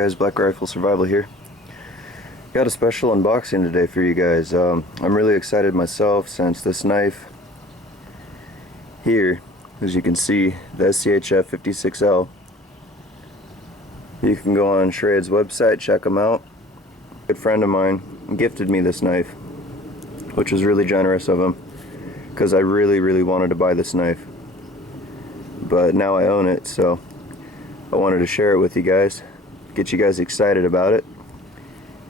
guys, BlackRifle Survival here. Got a special unboxing today for you guys. I'm really excited myself since this knife here, as you can see, the SCHF56L. You can go on Schrades website, check them out. A good friend of mine gifted me this knife, which was really generous of him because I really wanted to buy this knife. But now I own it, so I wanted to share it with you guys, get you guys excited about it,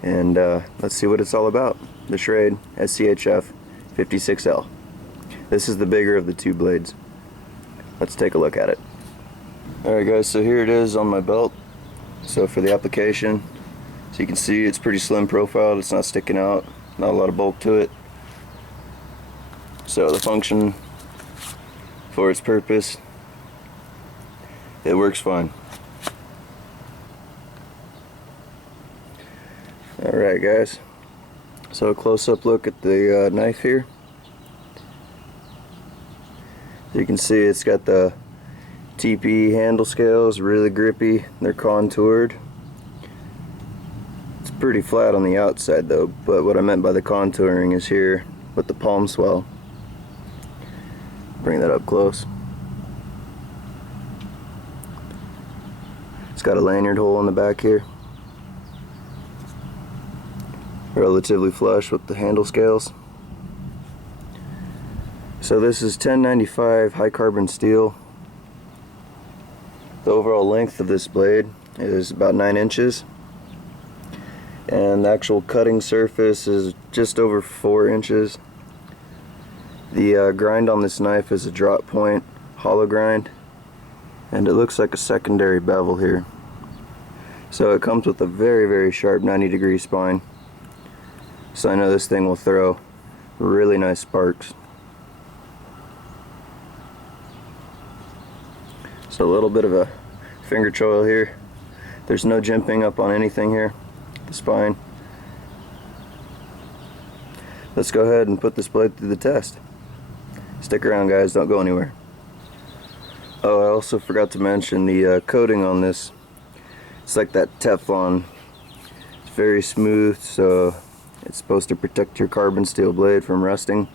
and let's see what it's all about. The Schrade SCHF56L. This is the bigger of the two blades. Let's take a look at it. Alright guys, so here it is on my belt. So for the application, so you can see it's pretty slim profiled, it's not sticking out, not a lot of bulk to it. So the function for its purpose, it works fine. Alright guys, so a close-up look at the knife here. You can see it's got the TP handle scales, really grippy, they're contoured. It's pretty flat on the outside though, but what I meant by the contouring is here with the palm swell. Bring that up close. It's got a lanyard hole in the back here. Relatively flush with the handle scales. So this is 1095 high carbon steel. The overall length of this blade is about 9 inches. And the actual cutting surface is just over 4 inches. The grind on this knife is a drop point hollow grind, and it looks like a secondary bevel here. So it comes with a very sharp 90-degree spine. So I know this thing will throw really nice sparks. So a little bit of a finger choil here. There's no jimping up on anything here, the spine. Let's go ahead and put this blade through the test. Stick around guys, don't go anywhere. Oh, I also forgot to mention the coating on this. It's like that Teflon. It's very smooth, so it's supposed to protect your carbon steel blade from rusting.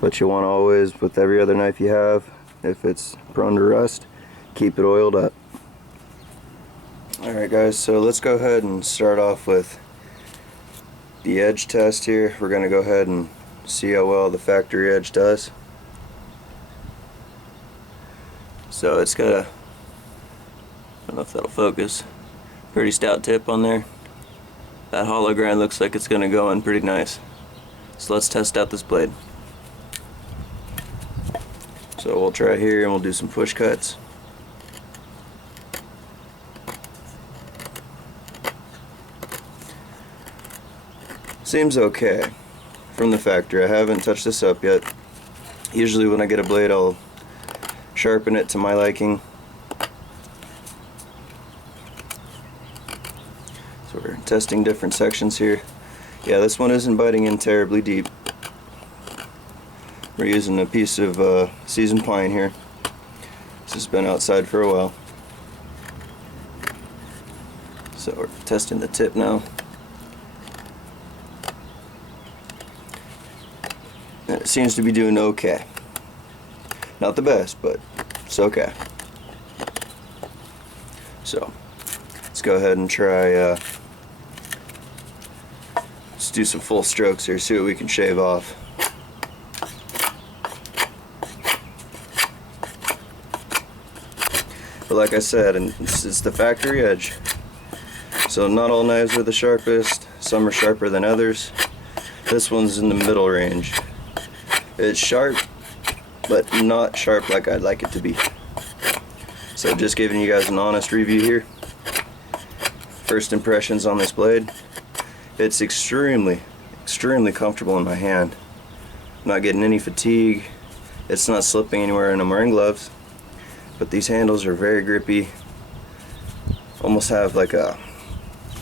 But you want to always, with every other knife you have, if it's prone to rust, keep it oiled up. Alright guys, so let's go ahead and start off with the edge test here. We're going to go ahead and see how well the factory edge does. So it's got a, I don't know if that'll focus, pretty stout tip on there. That hollow grind looks like it's going to go in pretty nice. So let's test out this blade. So we'll try here and we'll do some push cuts. Seems okay from the factory. I haven't touched this up yet. Usually when I get a blade I'll sharpen it to my liking. So we're testing different sections here. Yeah, this one isn't biting in terribly deep. We're using a piece of seasoned pine here. This has been outside for a while. So we're testing the tip now. And it seems to be doing okay. Not the best, but it's okay. So let's go ahead and try, let's do some full strokes here, see what we can shave off. But like I said, and it's the factory edge. So not all knives are the sharpest, some are sharper than others. This one's in the middle range. It's sharp, but not sharp like I'd like it to be. So just giving you guys an honest review here. First impressions on this blade. It's extremely comfortable in my hand. I'm not getting any fatigue. It's not slipping anywhere, and I'm wearing gloves. But these handles are very grippy. Almost have like a,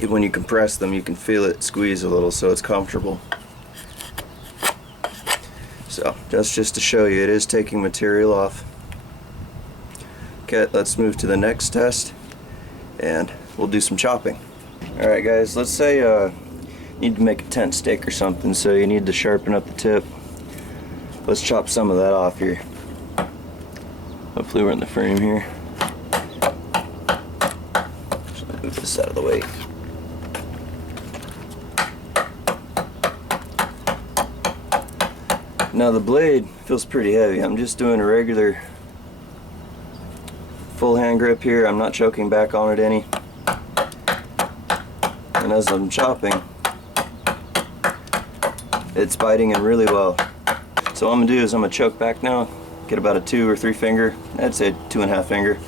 when you compress them you can feel it squeeze a little, so it's comfortable. So that's just to show you it is taking material off. Okay, let's move to the next test and we'll do some chopping. Alright guys, let's say you need to make a tent stake or something, so you need to sharpen up the tip. Let's chop some of that off here. Hopefully we're in the frame here. Just move this out of the way. Now the blade feels pretty heavy. I'm just doing a regular full hand grip here. I'm not choking back on it any. And as I'm chopping, it's biting in really well. So what I'm gonna do is I'm gonna choke back now, get about a 2 or 3 finger, I'd say 2.5 finger,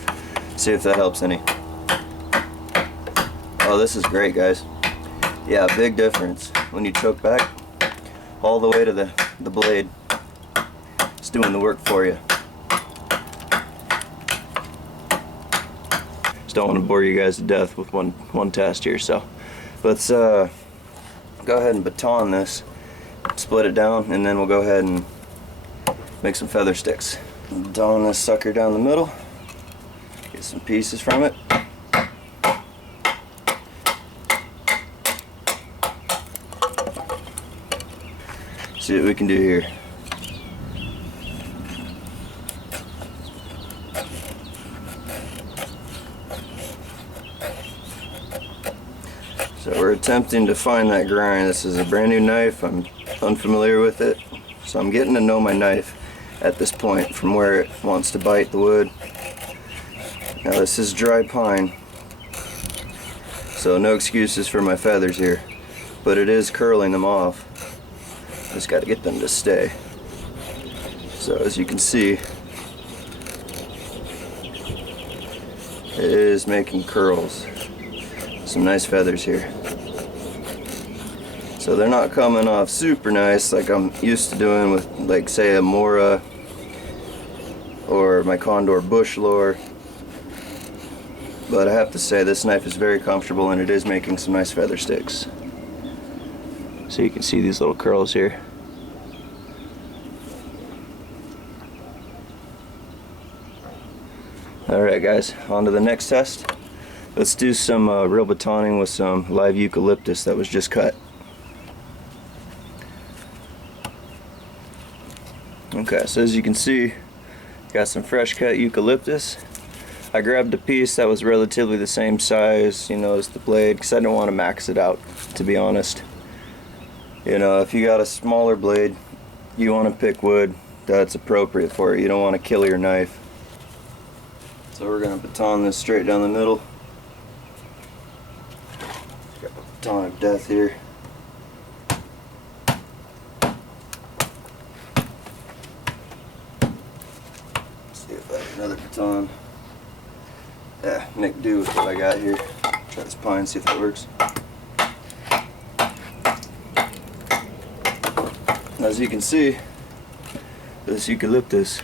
see if that helps any. Oh, this is great, guys. Yeah, big difference when you choke back all the way to the blade. It's doing the work for you. Just don't want to bore you guys to death with one test here, so let's go ahead and baton this, split it down, and then we'll go ahead and make some feather sticks. Baton this sucker down the middle, get some pieces from it. See what we can do here. So we're attempting to find that grind. This is a brand new knife. I'm unfamiliar with it, so I'm getting to know my knife at this point from where it wants to bite the wood. Now this is dry pine, so no excuses for my feathers here, but it is curling them off. Just got to get them to stay. So as you can see, it is making curls. Some nice feathers here. So they're not coming off super nice like I'm used to doing with, like, say, a Mora or my Condor bush lore. But I have to say this knife is very comfortable and it is making some nice feather sticks. So you can see these little curls here. Alright guys, on to the next test. Let's do some real batoning with some live eucalyptus that was just cut. Okay, so as you can see, got some fresh cut eucalyptus. I grabbed a piece that was relatively the same size, as the blade, because I didn't want to max it out, to be honest. If you got a smaller blade, you want to pick wood that's appropriate for it. You don't want to kill your knife. So we're going to baton this straight down the middle. Got a baton of death here. Let's see if I have another baton. Yeah, make do with what I got here. Try this pine, see if that works. As you can see, this eucalyptus,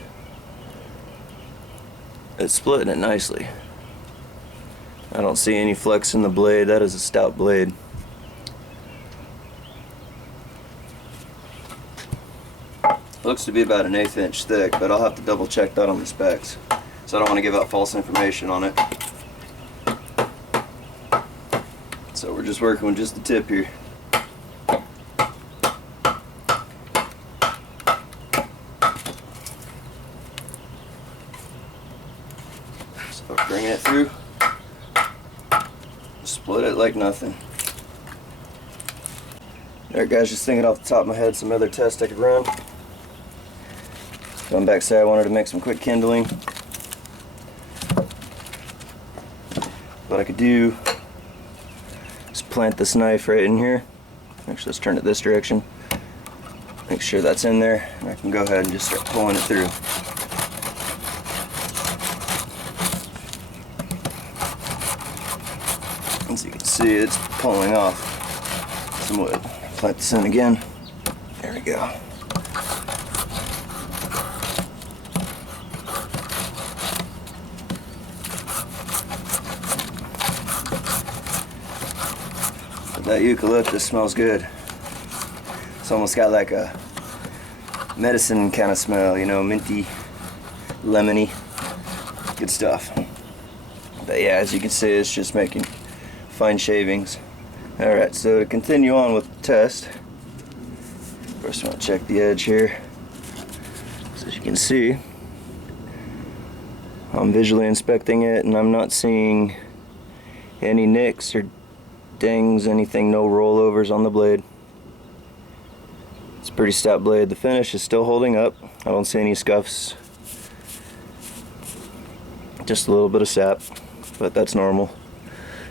it's splitting it nicely. I don't see any flex in the blade. That is a stout blade. Looks to be about an 1/8 inch thick, but I'll have to double check that on the specs, so I don't want to give out false information on it. So we're just working with just the tip here. So bringing it through, split it like nothing. Alright guys, just thinking off the top of my head some other tests I could run. Going back, say I wanted to make some quick kindling. What I could do is plant this knife right in here. Actually, let's turn it this direction. Make sure that's in there, and I can go ahead and just start pulling it through. As you can see, it's pulling off some wood. Plant this in again. There we go. That eucalyptus smells good. It's almost got like a medicine kind of smell, minty, lemony, good stuff. But yeah, as you can see, it's just making fine shavings. Alright, so to continue on with the test, first I want to check the edge here. So as you can see, I'm visually inspecting it and I'm not seeing any nicks or dings, anything, no rollovers on the blade. It's a pretty stout blade. The finish is still holding up. I don't see any scuffs. Just a little bit of sap, but that's normal.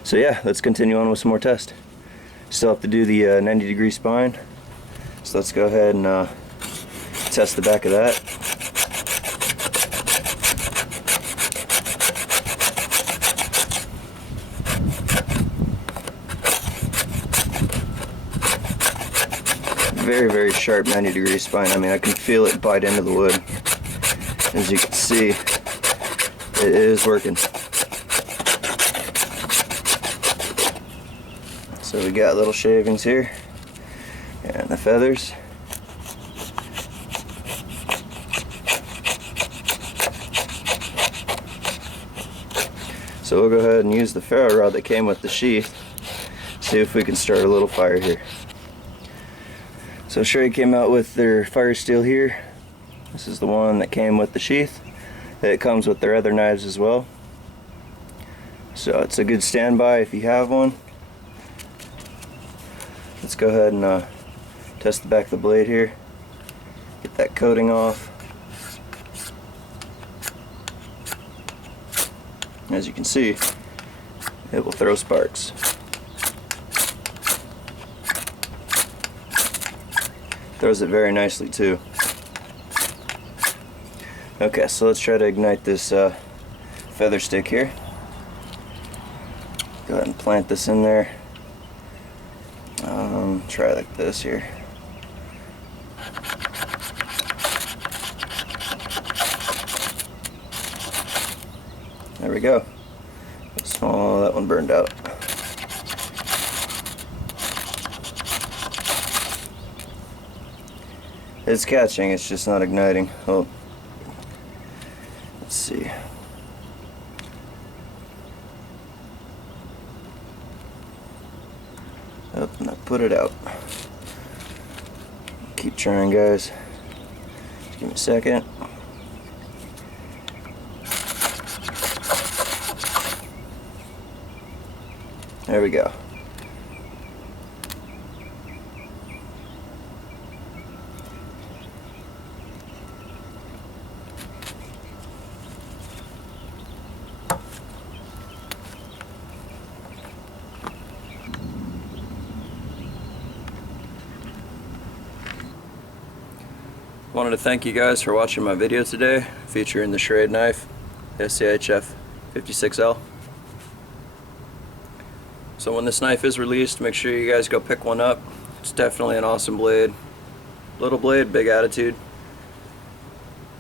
So yeah, let's continue on with some more tests. Still have to do the 90-degree spine. So let's go ahead and test the back of that. Very, very sharp 90-degree spine. I mean, I can feel it bite into the wood. As you can see, it is working. So we got little shavings here and the feathers. So we'll go ahead and use the ferro rod that came with the sheath. See if we can start a little fire here. So Schrade came out with their fire steel here. This is the one that came with the sheath. It comes with their other knives as well. So it's a good standby if you have one. Let's go ahead and test the back of the blade here. Get that coating off. As you can see, it will throw sparks. Throws it very nicely too. Okay, so let's try to ignite this feather stick here. Go ahead and plant this in there. Try like this here. There we go. Oh, that one burned out. It's catching, it's just not igniting. Oh, let's see. Oh, and I put it out. Keep trying, guys. Just give me a second. There we go. Wanted to thank you guys for watching my video today featuring the Schrade knife SCHF56L. So when this knife is released, make sure you guys go pick one up. It's definitely an awesome blade. Little blade, big attitude.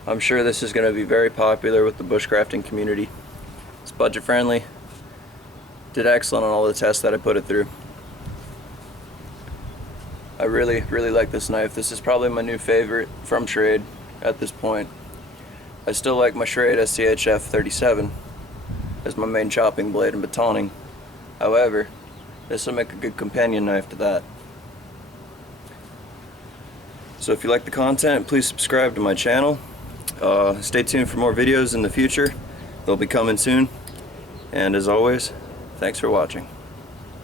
I'm sure this is going to be very popular with the bushcrafting community. It's budget friendly. Did excellent on all the tests that I put it through. I really like this knife. This is probably my new favorite from Schrade at this point. I still like my Schrade SCHF57 as my main chopping blade and batoning. However, this will make a good companion knife to that. So if you like the content, please subscribe to my channel. Stay tuned for more videos in the future. They'll be coming soon. And as always, thanks for watching.